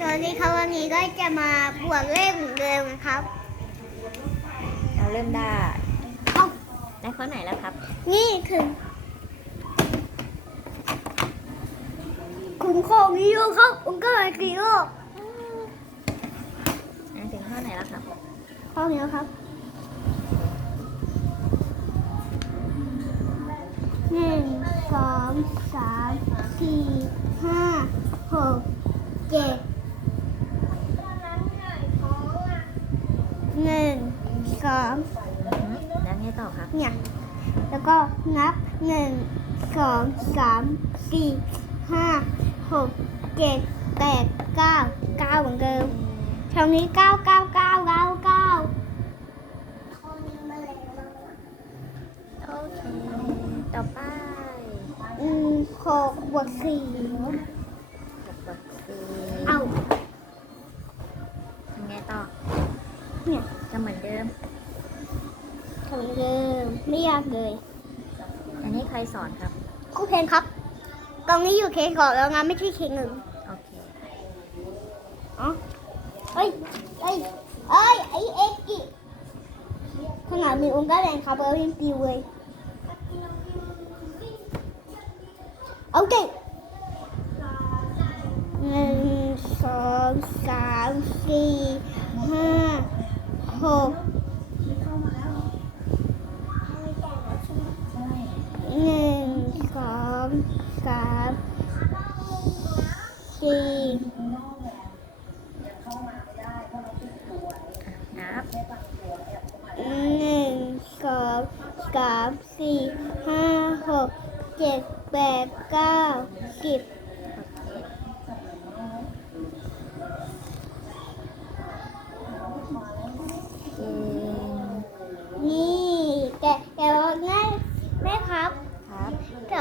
สวัสดีครับวันนี้ก็จะมาบวกเลขเหมือนเดิมนะครับ เราเริ่มได้เอ้าได้ข้อไหนแล้วครับ นี่คือคุณของนิโยครับผมก็เลยกิโลอ่านถึงข้อไหนแล้วครับ ข้อนี้ครับ หนึ่งสองสามสี่ห้าหกเจ็ด หนึ่งสองอือฮึแล้วไงต่อครับเนี่ยแล้วก็นับหนึ่งสองสามสี่ห้าหกเจ็ดแปดเก้าเก้าเหมือนเดิมแถวนี้เก้าเก้าเก้าเก้าเก้าโอเคต่อไปอืมหกบวกสี่หกบวกสี่เอาทำไงต่อเนี่ย ก็เหมือนเดิมเหมือนเดิมไม่ยากเลย อันนี้ใครสอนครับครูเพนครับตรงนี้อยู่เคก่อนแล้วนะไม่ใช่เคหนึ่งโอเคอ๋อเฮ้ยเฮ้ยเอ้ยไอเอ็กกี้ขนาดมีองค์การแรงครับเรายังปิวเลยโอเคหนึ่งสองสามสี่ห้า หกหนึ่งสองสามสี่นับหนึ่งสองสามสี่ห้าหกเจ็ดแปดเก้าสิบ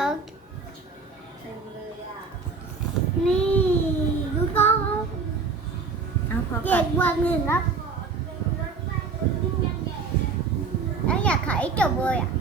เดี๋ยวนี่ดูต้องครับเอาพอก่